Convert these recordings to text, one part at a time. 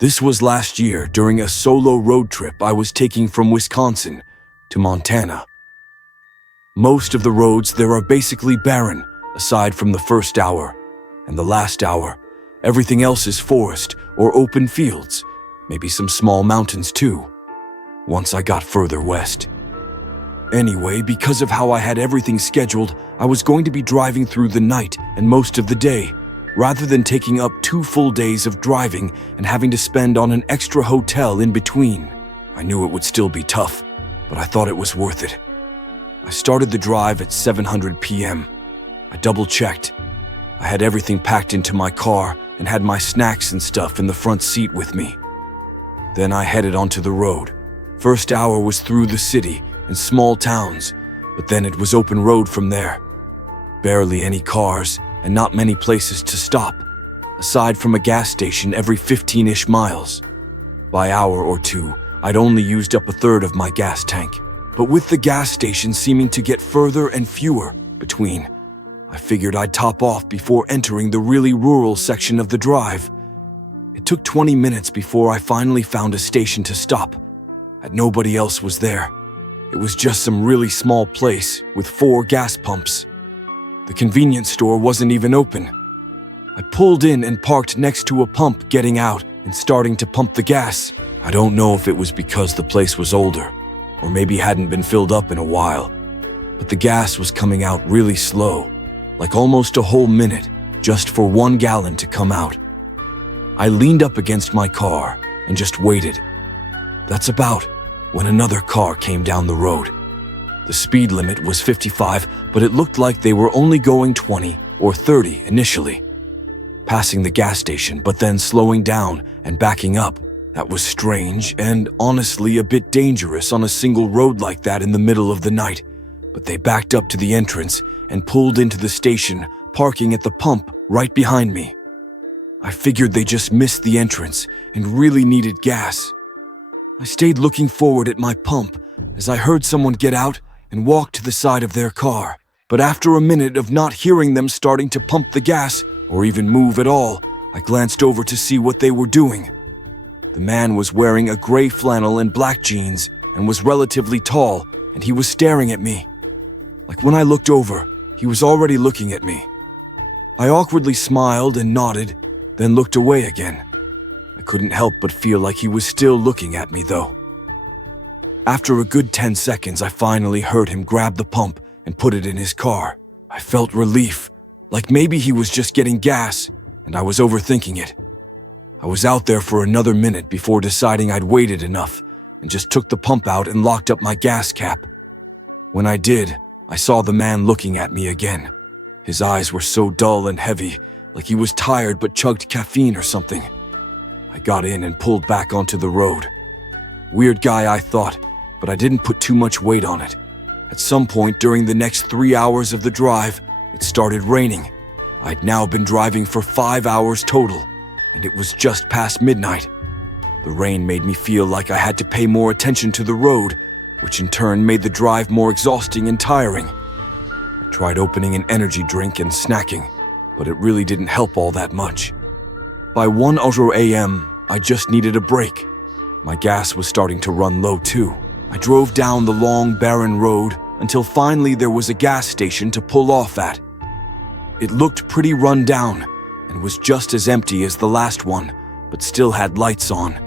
This was last year during a solo road trip I was taking from Wisconsin to Montana. Most of the roads there are basically barren, aside from the first hour and the last hour. Everything else is forest or open fields, maybe some small mountains too, once I got further west. Anyway, because of how I had everything scheduled, I was going to be driving through the night and most of the day, rather than taking up 2 full days of driving and having to spend on an extra hotel in between. I knew it would still be tough, but I thought it was worth it. I started the drive at 7:00 p.m. I double-checked. I had everything packed into my car and had my snacks and stuff in the front seat with me. Then I headed onto the road. First hour was through the city and small towns, but then it was open road from there. Barely any cars and not many places to stop, aside from a gas station every 15-ish miles. By hour or two, I'd only used up a third of my gas tank, but with the gas station seeming to get further and fewer between, I figured I'd top off before entering the really rural section of the drive. It took 20 minutes before I finally found a station to stop, and nobody else was there. It was just some really small place with 4 gas pumps. The convenience store wasn't even open. I pulled in and parked next to a pump, getting out and starting to pump the gas. I don't know if it was because the place was older, or maybe hadn't been filled up in a while, but the gas was coming out really slow, like almost a whole minute just for 1 gallon to come out. I leaned up against my car and just waited. That's about when another car came down the road. The speed limit was 55, but it looked like they were only going 20 or 30 initially. Passing the gas station, but then slowing down and backing up. That was strange and honestly a bit dangerous on a single road like that in the middle of the night. But they backed up to the entrance and pulled into the station, parking at the pump right behind me. I figured they just missed the entrance and really needed gas. I stayed looking forward at my pump as I heard someone get out and walk to the side of their car. But after a minute of not hearing them starting to pump the gas or even move at all, I glanced over to see what they were doing. The man was wearing a gray flannel and black jeans and was relatively tall, and he was staring at me. Like when I looked over, he was already looking at me. I awkwardly smiled and nodded, then looked away again. I couldn't help but feel like he was still looking at me, though. After a good 10 seconds, I finally heard him grab the pump and put it in his car. I felt relief, like maybe he was just getting gas, and I was overthinking it. I was out there for another minute before deciding I'd waited enough and just took the pump out and locked up my gas cap. When I did, I saw the man looking at me again. His eyes were so dull and heavy, like he was tired but chugged caffeine or something. I got in and pulled back onto the road. Weird guy, I thought, but I didn't put too much weight on it. At some point during the next 3 hours of the drive, it started raining. I'd now been driving for 5 hours total, and it was just past midnight. The rain made me feel like I had to pay more attention to the road, which in turn made the drive more exhausting and tiring. I tried opening an energy drink and snacking, but it really didn't help all that much. By 1:00 a.m., I just needed a break. My gas was starting to run low too. I drove down the long, barren road until finally there was a gas station to pull off at. It looked pretty run down and was just as empty as the last one, but still had lights on.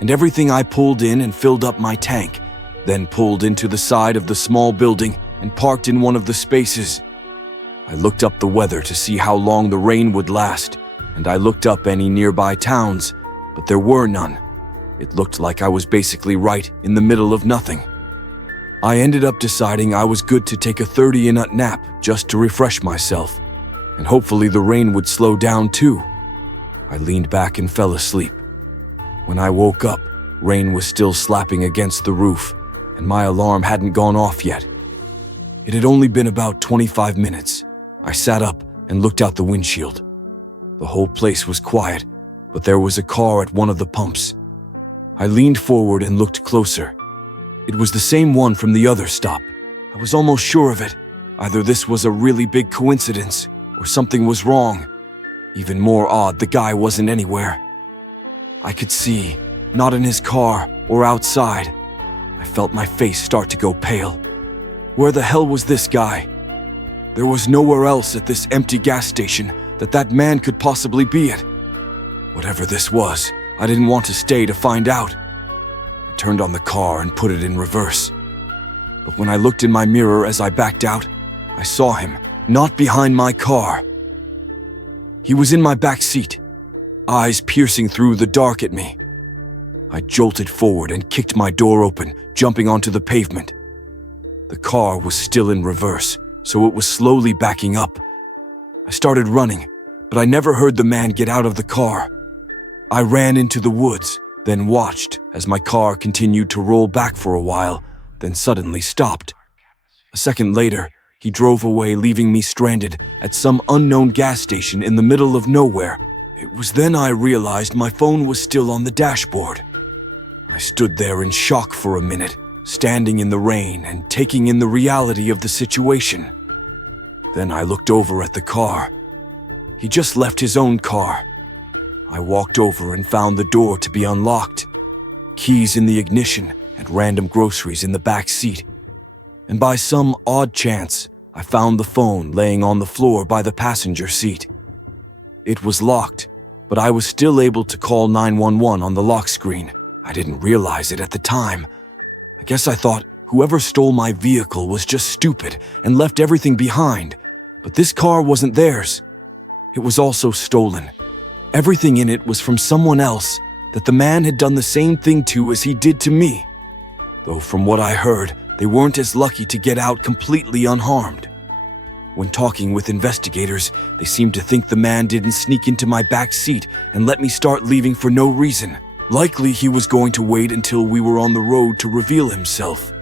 And everything I pulled in and filled up my tank, then pulled into the side of the small building and parked in one of the spaces. I looked up the weather to see how long the rain would last, and I looked up any nearby towns, but there were none. It looked like I was basically right in the middle of nothing. I ended up deciding I was good to take a 30-minute nap just to refresh myself, and hopefully the rain would slow down too. I leaned back and fell asleep. When I woke up, rain was still slapping against the roof, and my alarm hadn't gone off yet. It had only been about 25 minutes. I sat up and looked out the windshield. The whole place was quiet, but there was a car at one of the pumps. I leaned forward and looked closer. It was the same one from the other stop. I was almost sure of it. Either this was a really big coincidence, or something was wrong. Even more odd, the guy wasn't anywhere. I could see, not in his car or outside. I felt my face start to go pale. Where the hell was this guy? There was nowhere else at this empty gas station that man could possibly be at. Whatever this was, I didn't want to stay to find out. I turned on the car and put it in reverse. But when I looked in my mirror as I backed out, I saw him, not behind my car. He was in my back seat, eyes piercing through the dark at me. I jolted forward and kicked my door open, jumping onto the pavement. The car was still in reverse, so it was slowly backing up. I started running, but I never heard the man get out of the car. I ran into the woods, then watched as my car continued to roll back for a while, then suddenly stopped. A second later, he drove away, leaving me stranded at some unknown gas station in the middle of nowhere. It was then I realized my phone was still on the dashboard. I stood there in shock for a minute, standing in the rain and taking in the reality of the situation. Then I looked over at the car. He just left his own car. I walked over and found the door to be unlocked, keys in the ignition and random groceries in the back seat. And by some odd chance, I found the phone laying on the floor by the passenger seat. It was locked, but I was still able to call 911 on the lock screen. I didn't realize it at the time. I guess I thought whoever stole my vehicle was just stupid and left everything behind, but this car wasn't theirs. It was also stolen. Everything in it was from someone else that the man had done the same thing to as he did to me. Though from what I heard, they weren't as lucky to get out completely unharmed. When talking with investigators, they seemed to think the man didn't sneak into my back seat and let me start leaving for no reason. Likely he was going to wait until we were on the road to reveal himself.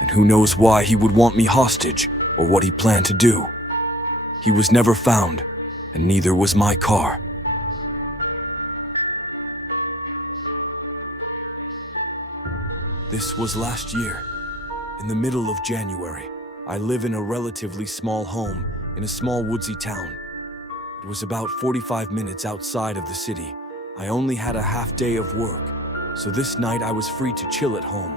And who knows why he would want me hostage or what he planned to do. He was never found, and neither was my car. This was last year. In the middle of January, I live in a relatively small home in a small woodsy town. It was about 45 minutes outside of the city. I only had a half day of work, so this night I was free to chill at home.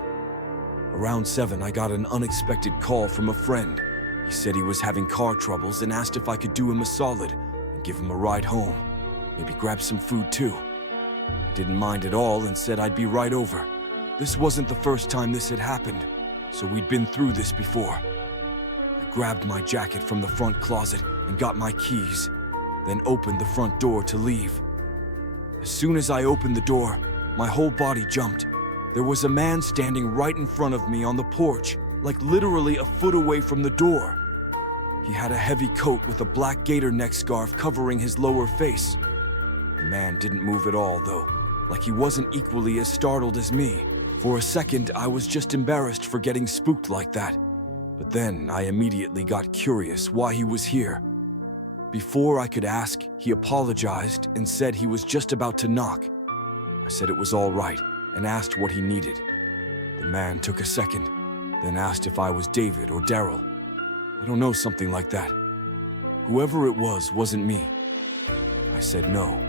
Around 7, I got an unexpected call from a friend. He said he was having car troubles and asked if I could do him a solid and give him a ride home. Maybe grab some food too. I didn't mind at all and said I'd be right over. This wasn't the first time this had happened, so we'd been through this before. I grabbed my jacket from the front closet and got my keys, then opened the front door to leave. As soon as I opened the door, my whole body jumped. There was a man standing right in front of me on the porch, like literally a foot away from the door. He had a heavy coat with a black gator neck scarf covering his lower face. The man didn't move at all, though, like he wasn't equally as startled as me. For a second, I was just embarrassed for getting spooked like that. But then I immediately got curious why he was here. Before I could ask, he apologized and said he was just about to knock. I said it was all right and asked what he needed. The man took a second, then asked if I was David or Daryl. I don't know, something like that. Whoever it was wasn't me. I said no.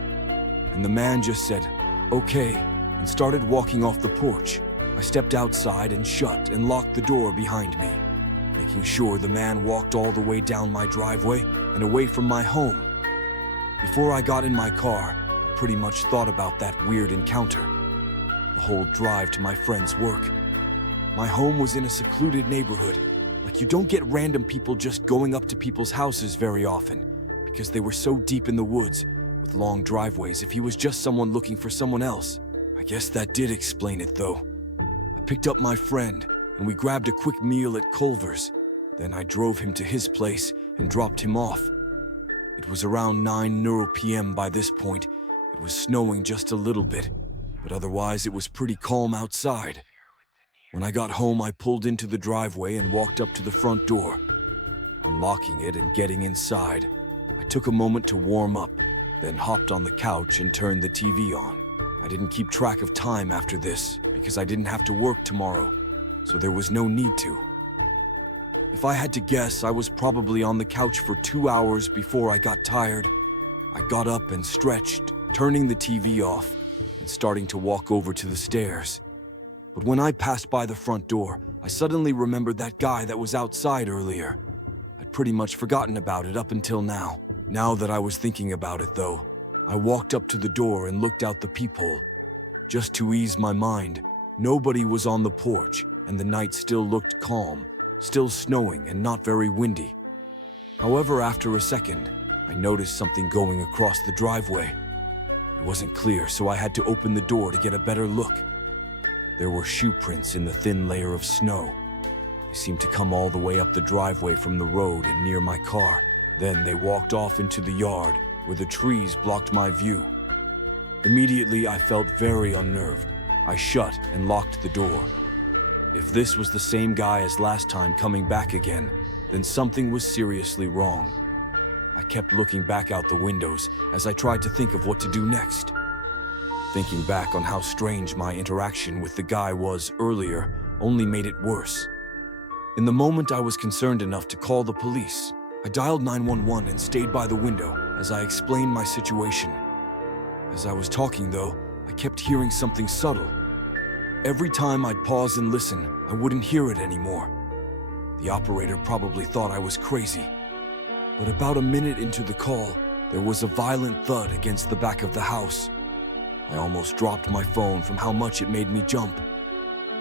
And the man just said, okay, and started walking off the porch. I stepped outside and shut and locked the door behind me, making sure the man walked all the way down my driveway and away from my home. Before I got in my car, I pretty much thought about that weird encounter. The whole drive to my friend's work. My home was in a secluded neighborhood. Like, you don't get random people just going up to people's houses very often, because they were so deep in the woods with long driveways if he was just someone looking for someone else. I guess that did explain it, though. I picked up my friend, and we grabbed a quick meal at Culver's. Then I drove him to his place and dropped him off. It was around 9 p.m. by this point. It was snowing just a little bit, but otherwise it was pretty calm outside. When I got home, I pulled into the driveway and walked up to the front door. Unlocking it and getting inside, I took a moment to warm up, then hopped on the couch and turned the TV on. I didn't keep track of time after this because I didn't have to work tomorrow, so there was no need to. If I had to guess, I was probably on the couch for 2 hours before I got tired. I got up and stretched, turning the TV off, and and starting to walk over to the stairs. But when I passed by the front door, I suddenly remembered that guy that was outside earlier. I'd pretty much forgotten about it up until now. Now that I was thinking about it, though, I walked up to the door and looked out the peephole. Just to ease my mind, nobody was on the porch, and the night still looked calm, still snowing and not very windy. However, after a second, I noticed something going across the driveway. It wasn't clear, so I had to open the door to get a better look. There were shoe prints in the thin layer of snow. They seemed to come all the way up the driveway from the road and near my car. Then they walked off into the yard, where the trees blocked my view. Immediately, I felt very unnerved. I shut and locked the door. If this was the same guy as last time coming back again, then something was seriously wrong. I kept looking back out the windows as I tried to think of what to do next. Thinking back on how strange my interaction with the guy was earlier only made it worse. In the moment, I was concerned enough to call the police. I dialed 911 and stayed by the window as I explained my situation. As I was talking, though, I kept hearing something subtle. Every time I'd pause and listen, I wouldn't hear it anymore. The operator probably thought I was crazy. But about a minute into the call, there was a violent thud against the back of the house. I almost dropped my phone from how much it made me jump.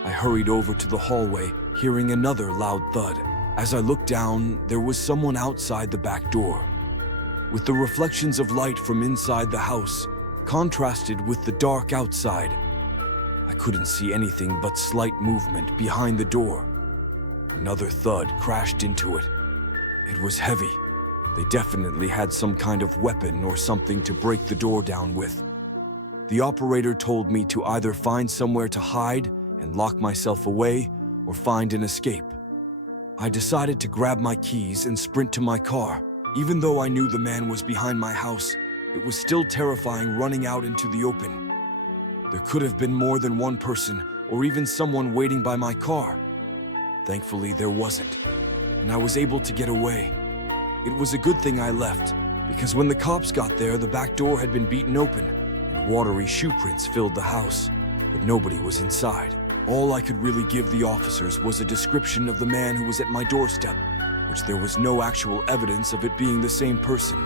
I hurried over to the hallway, hearing another loud thud. As I looked down, there was someone outside the back door. With the reflections of light from inside the house, contrasted with the dark outside, I couldn't see anything but slight movement behind the door. Another thud crashed into it. It was heavy. They definitely had some kind of weapon or something to break the door down with. The operator told me to either find somewhere to hide and lock myself away or find an escape. I decided to grab my keys and sprint to my car. Even though I knew the man was behind my house, it was still terrifying running out into the open. There could have been more than one person or even someone waiting by my car. Thankfully, there wasn't, and I was able to get away. It was a good thing I left, because when the cops got there, the back door had been beaten open, and watery shoe prints filled the house, but nobody was inside. All I could really give the officers was a description of the man who was at my doorstep, which there was no actual evidence of it being the same person.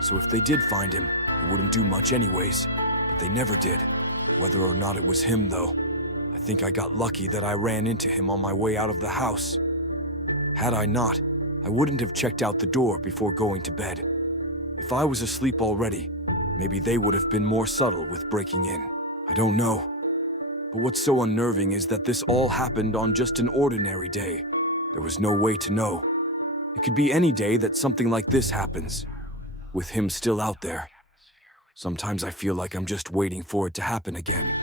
So if they did find him, it wouldn't do much anyways, but they never did. Whether or not it was him, though, I think I got lucky that I ran into him on my way out of the house. Had I not, I wouldn't have checked out the door before going to bed. If I was asleep already, maybe they would have been more subtle with breaking in. I don't know. But what's so unnerving is that this all happened on just an ordinary day. There was no way to know. It could be any day that something like this happens, with him still out there. Sometimes I feel like I'm just waiting for it to happen again.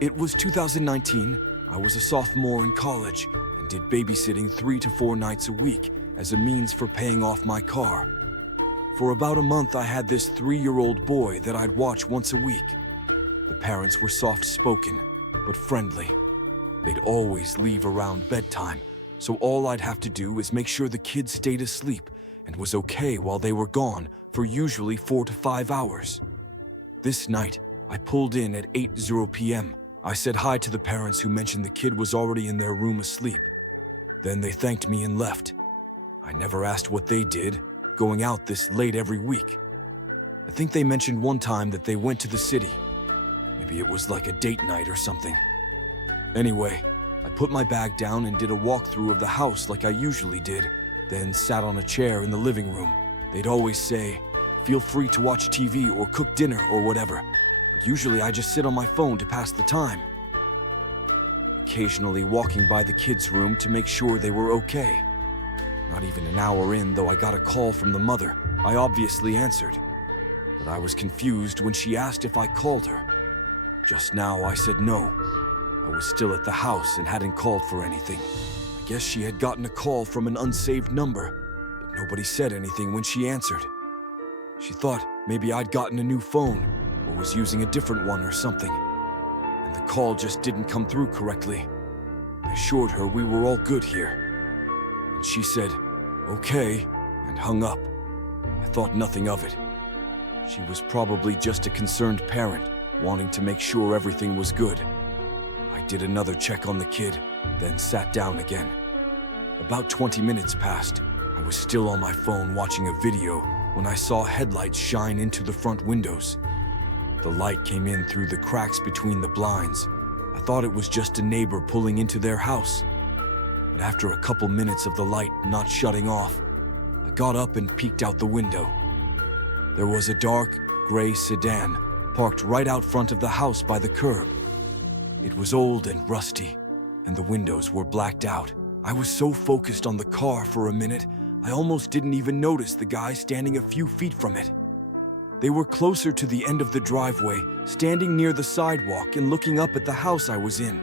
It was 2019. I was a sophomore in college and did babysitting 3 to 4 nights a week as a means for paying off my car. For about a month, I had this 3-year-old boy that I'd watch once a week. The parents were soft-spoken, but friendly. They'd always leave around bedtime, so all I'd have to do is make sure the kid stayed asleep and was okay while they were gone for usually 4 to 5 hours. This night, I pulled in at 8:00 p.m. I said hi to the parents who mentioned the kid was already in their room asleep. Then they thanked me and left. I never asked what they did, going out this late every week. I think they mentioned one time that they went to the city. Maybe it was like a date night or something. Anyway, I put my bag down and did a walkthrough of the house like I usually did, then sat on a chair in the living room. They'd always say, "Feel free to watch TV or cook dinner or whatever," but usually I just sit on my phone to pass the time. Occasionally walking by the kids' room to make sure they were okay. Not even an hour in, though, I got a call from the mother. I obviously answered, but I was confused when she asked if I called her. Just now, I said no. I was still at the house and hadn't called for anything. I guess she had gotten a call from an unsaved number, but nobody said anything when she answered. She thought maybe I'd gotten a new phone or was using a different one or something, and the call just didn't come through correctly. I assured her we were all good here, and she said, "Okay," and hung up. I thought nothing of it. She was probably just a concerned parent, wanting to make sure everything was good. I did another check on the kid, then sat down again. About 20 minutes passed. I was still on my phone watching a video when I saw headlights shine into the front windows. The light came in through the cracks between the blinds. I thought it was just a neighbor pulling into their house. But after a couple minutes of the light not shutting off, I got up and peeked out the window. There was a dark, gray sedan parked right out front of the house by the curb. It was old and rusty, and the windows were blacked out. I was so focused on the car for a minute, I almost didn't even notice the guy standing a few feet from it. They were closer to the end of the driveway, standing near the sidewalk and looking up at the house I was in.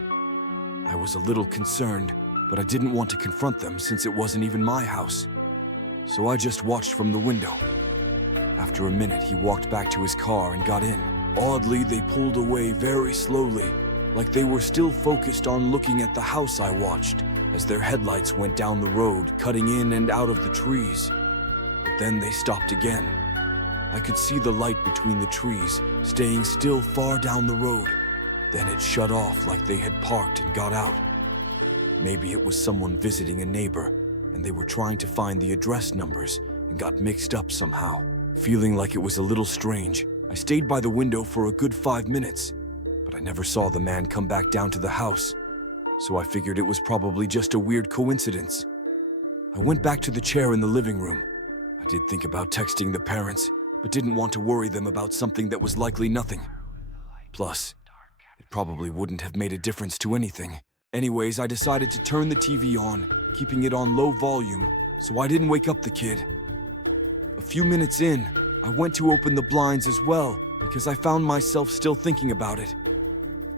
I was a little concerned, but I didn't want to confront them since it wasn't even my house. So I just watched from the window. After a minute, he walked back to his car and got in. Oddly, they pulled away very slowly, like they were still focused on looking at the house I watched, as their headlights went down the road, cutting in and out of the trees. But then they stopped again. I could see the light between the trees, staying still far down the road. Then it shut off like they had parked and got out. Maybe it was someone visiting a neighbor, and they were trying to find the address numbers and got mixed up somehow. Feeling like it was a little strange, I stayed by the window for a good 5 minutes, but I never saw the man come back down to the house, so I figured it was probably just a weird coincidence. I went back to the chair in the living room. I did think about texting the parents, but didn't want to worry them about something that was likely nothing. Plus, it probably wouldn't have made a difference to anything. Anyways, I decided to turn the TV on, keeping it on low volume, so I didn't wake up the kid. A few minutes in, I went to open the blinds as well, because I found myself still thinking about it.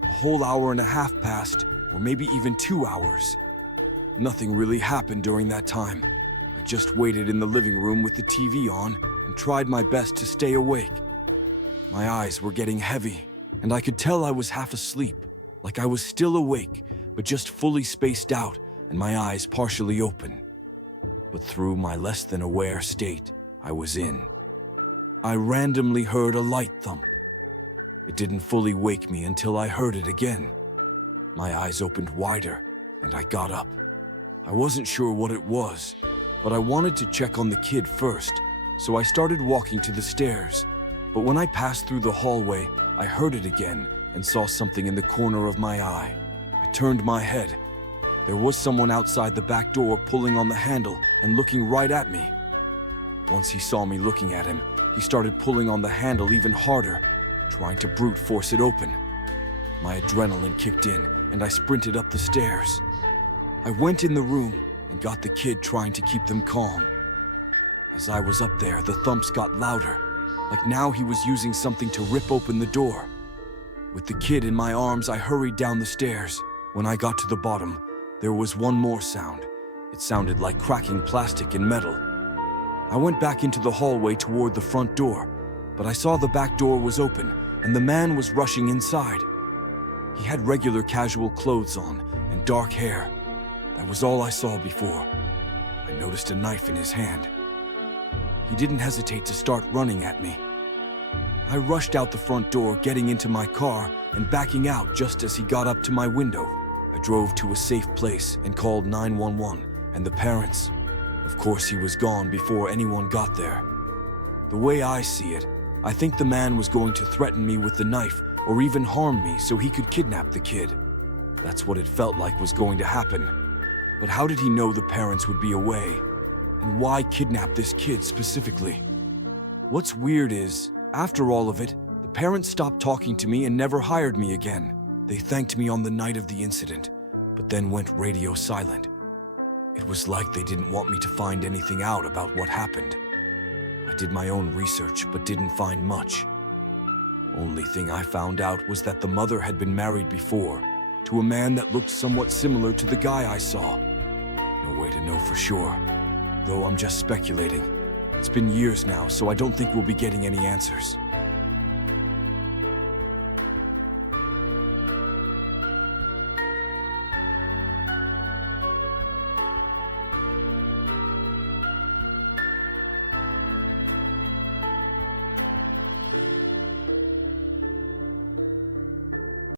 A whole hour and a half passed, or maybe even 2 hours. Nothing really happened during that time. I just waited in the living room with the TV on and tried my best to stay awake. My eyes were getting heavy, and I could tell I was half asleep, like I was still awake, but just fully spaced out and my eyes partially open. But through my less than aware state, I was in. I randomly heard a light thump. It didn't fully wake me until I heard it again. My eyes opened wider, and I got up. I wasn't sure what it was, but I wanted to check on the kid first, so I started walking to the stairs. But when I passed through the hallway, I heard it again and saw something in the corner of my eye. I turned my head. There was someone outside the back door pulling on the handle and looking right at me. Once he saw me looking at him, he started pulling on the handle even harder, trying to brute force it open. My adrenaline kicked in, and I sprinted up the stairs. I went in the room and got the kid, trying to keep them calm. As I was up there, the thumps got louder, like now he was using something to rip open the door. With the kid in my arms, I hurried down the stairs. When I got to the bottom, there was one more sound. It sounded like cracking plastic and metal. I went back into the hallway toward the front door, but I saw the back door was open and the man was rushing inside. He had regular casual clothes on and dark hair. That was all I saw before. I noticed a knife in his hand. He didn't hesitate to start running at me. I rushed out the front door, getting into my car and backing out just as he got up to my window. I drove to a safe place and called 911 and the parents. Of course, he was gone before anyone got there. The way I see it, I think the man was going to threaten me with the knife or even harm me so he could kidnap the kid. That's what it felt like was going to happen. But how did he know the parents would be away? And why kidnap this kid specifically? What's weird is, after all of it, the parents stopped talking to me and never hired me again. They thanked me on the night of the incident, but then went radio silent. It was like they didn't want me to find anything out about what happened. I did my own research, but didn't find much. Only thing I found out was that the mother had been married before, to a man that looked somewhat similar to the guy I saw. No way to know for sure, though I'm just speculating. It's been years now, so I don't think we'll be getting any answers.